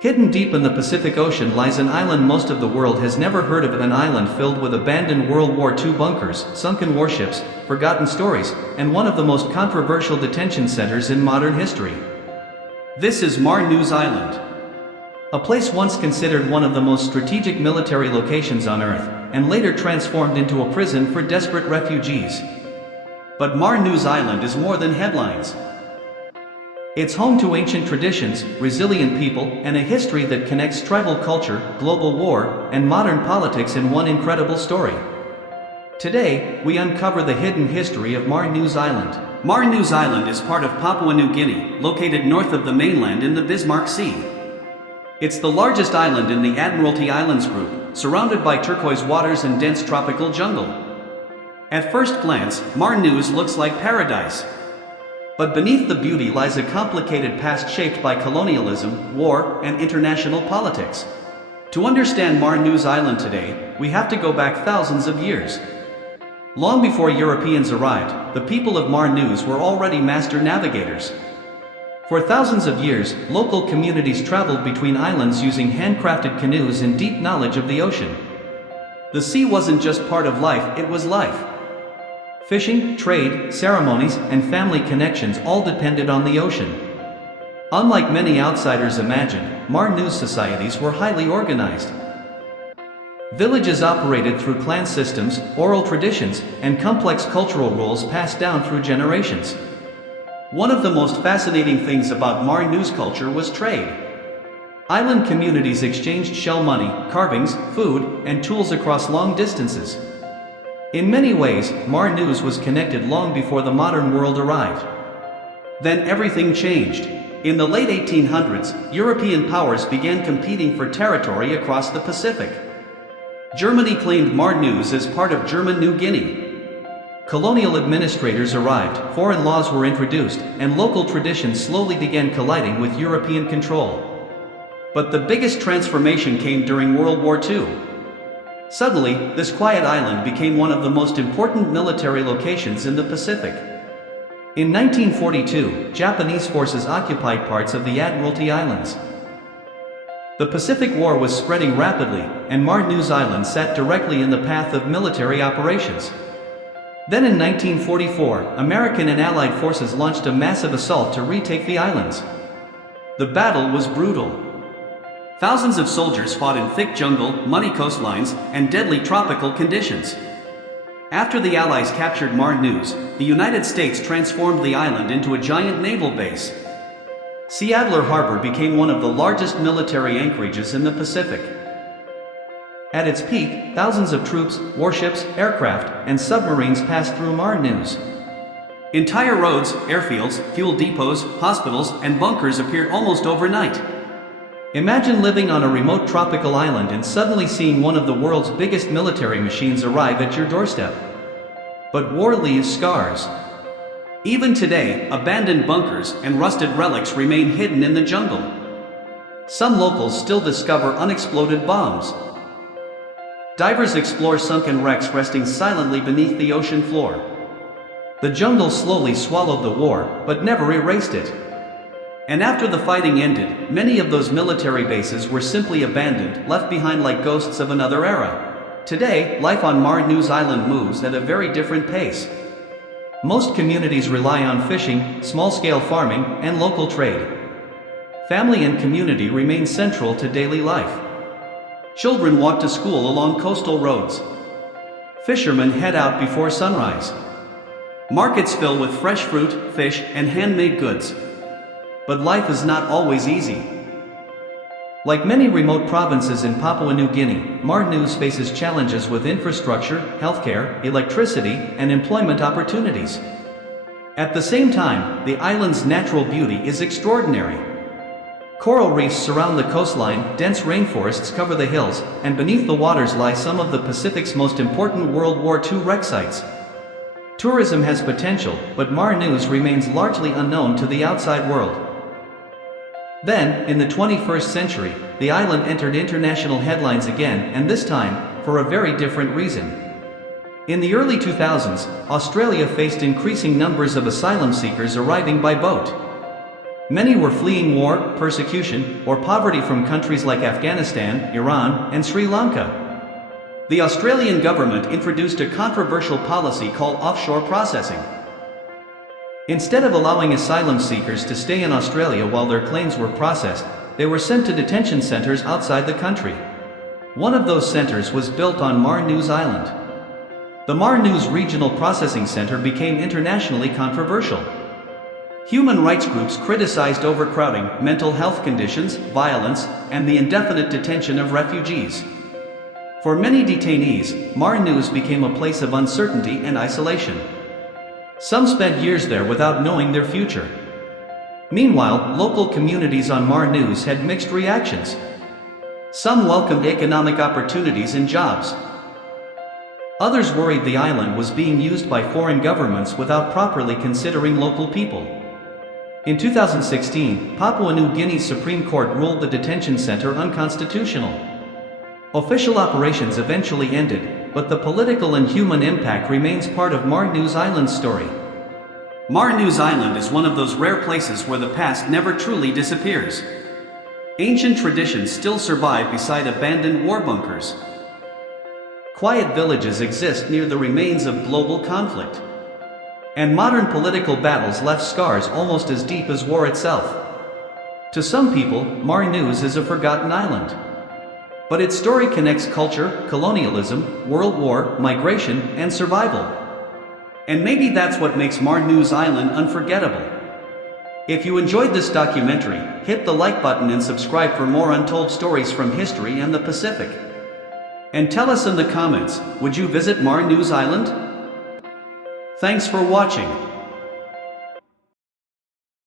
Hidden deep in the Pacific Ocean lies an island most of the world has never heard of, an island filled with abandoned World War II bunkers, sunken warships, forgotten stories, and one of the most controversial detention centers in modern history. This is Manus Island. A place once considered one of the most strategic military locations on Earth, and later transformed into a prison for desperate refugees. But Manus Island is more than headlines. It's home to ancient traditions, resilient people, and a history that connects tribal culture, global war, and modern politics in one incredible story. Today, we uncover the hidden history of Manus Island. Manus Island is part of Papua New Guinea, located north of the mainland in the Bismarck Sea. It's the largest island in the Admiralty Islands group, surrounded by turquoise waters and dense tropical jungle. At first glance, Manus looks like paradise. But beneath the beauty lies a complicated past shaped by colonialism, war, and international politics. To understand Manus Island today, we have to go back thousands of years. Long before Europeans arrived, the people of Manus were already master navigators. For thousands of years, local communities traveled between islands using handcrafted canoes and deep knowledge of the ocean. The sea wasn't just part of life, it was life. Fishing, trade, ceremonies, and family connections all depended on the ocean. Unlike many outsiders imagined, Manus societies were highly organized. Villages operated through clan systems, oral traditions, and complex cultural rules passed down through generations. One of the most fascinating things about Manus culture was trade. Island communities exchanged shell money, carvings, food, and tools across long distances. In many ways, Manus was connected long before the modern world arrived. Then everything changed. In the late 1800s, European powers began competing for territory across the Pacific. Germany claimed Manus as part of German New Guinea. Colonial administrators arrived, foreign laws were introduced, and local traditions slowly began colliding with European control. But the biggest transformation came during World War II. Suddenly, this quiet island became one of the most important military locations in the Pacific. In 1942, Japanese forces occupied parts of the Admiralty Islands. The Pacific War was spreading rapidly, and Manus Island sat directly in the path of military operations. Then in 1944, American and Allied forces launched a massive assault to retake the islands. The battle was brutal. Thousands of soldiers fought in thick jungle, muddy coastlines, and deadly tropical conditions. After the Allies captured Manus, the United States transformed the island into a giant naval base. Seattler Harbor became one of the largest military anchorages in the Pacific. At its peak, thousands of troops, warships, aircraft, and submarines passed through Manus. Entire roads, airfields, fuel depots, hospitals, and bunkers appeared almost overnight. Imagine living on a remote tropical island and suddenly seeing one of the world's biggest military machines arrive at your doorstep. But war leaves scars. Even today, abandoned bunkers and rusted relics remain hidden in the jungle. Some locals still discover unexploded bombs. Divers explore sunken wrecks resting silently beneath the ocean floor. The jungle slowly swallowed the war, but never erased it. And after the fighting ended, many of those military bases were simply abandoned, left behind like ghosts of another era. Today, life on Manus Island moves at a very different pace. Most communities rely on fishing, small-scale farming, and local trade. Family and community remain central to daily life. Children walk to school along coastal roads. Fishermen head out before sunrise. Markets fill with fresh fruit, fish, and handmade goods. But life is not always easy. Like many remote provinces in Papua New Guinea, Manus faces challenges with infrastructure, healthcare, electricity, and employment opportunities. At the same time, the island's natural beauty is extraordinary. Coral reefs surround the coastline, dense rainforests cover the hills, and beneath the waters lie some of the Pacific's most important World War II wreck sites. Tourism has potential, but Manus remains largely unknown to the outside world. Then, in the 21st century, the island entered international headlines again, and this time, for a very different reason. In the early 2000s, Australia faced increasing numbers of asylum seekers arriving by boat. Many were fleeing war, persecution, or poverty from countries like Afghanistan, Iran, and Sri Lanka. The Australian government introduced a controversial policy called offshore processing. Instead of allowing asylum seekers to stay in Australia while their claims were processed, they were sent to detention centers outside the country. One of those centers was built on Manus Island. The Manus Regional Processing Center became internationally controversial. Human rights groups criticized overcrowding, mental health conditions, violence, and the indefinite detention of refugees. For many detainees, Manus became a place of uncertainty and isolation. Some spent years there without knowing their future. Meanwhile, local communities on Manus had mixed reactions. Some welcomed economic opportunities and jobs. Others worried the island was being used by foreign governments without properly considering local people. In 2016, Papua New Guinea's Supreme Court ruled the detention center unconstitutional. Official operations eventually ended, but the political and human impact remains part of Manus Island's story. Manus Island is one of those rare places where the past never truly disappears. Ancient traditions still survive beside abandoned war bunkers. Quiet villages exist near the remains of global conflict. And modern political battles left scars almost as deep as war itself. To some people, Manus is a forgotten island. But its story connects culture, colonialism, world war, migration, and survival. And maybe that's what makes Manus Island unforgettable. If you enjoyed this documentary, hit the like button and subscribe for more untold stories from history and the Pacific. And tell us in the comments, would you visit Manus Island? Thanks for watching.